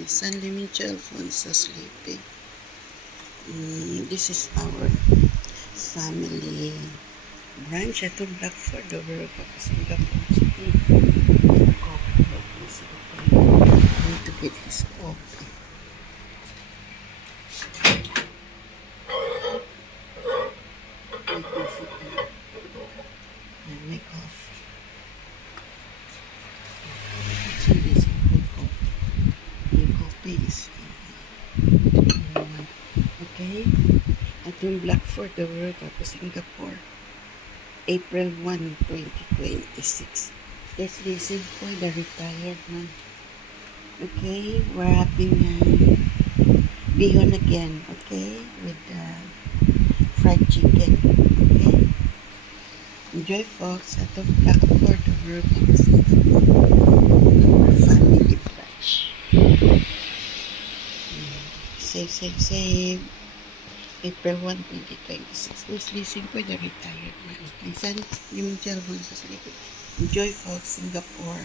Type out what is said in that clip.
My son Liming Alfonso sleeping. This is our family branch. Ito Blackford over Singapore City. Coffee like this. I need to get his coffee. My coffee. And my coffee. So this is my coffee. My coffee is okay. At yung Blackford over Singapore. April 1, 2026. Let's listen for the retired man. Okay, we're having bihon again, okay, with fried chicken, okay. Enjoy folks at the Blackford over our family brunch. Save. April 1, 2026. Let's listen for the retired man. My son, Liming Alfonso sleeping. Enjoy folks, Singapore.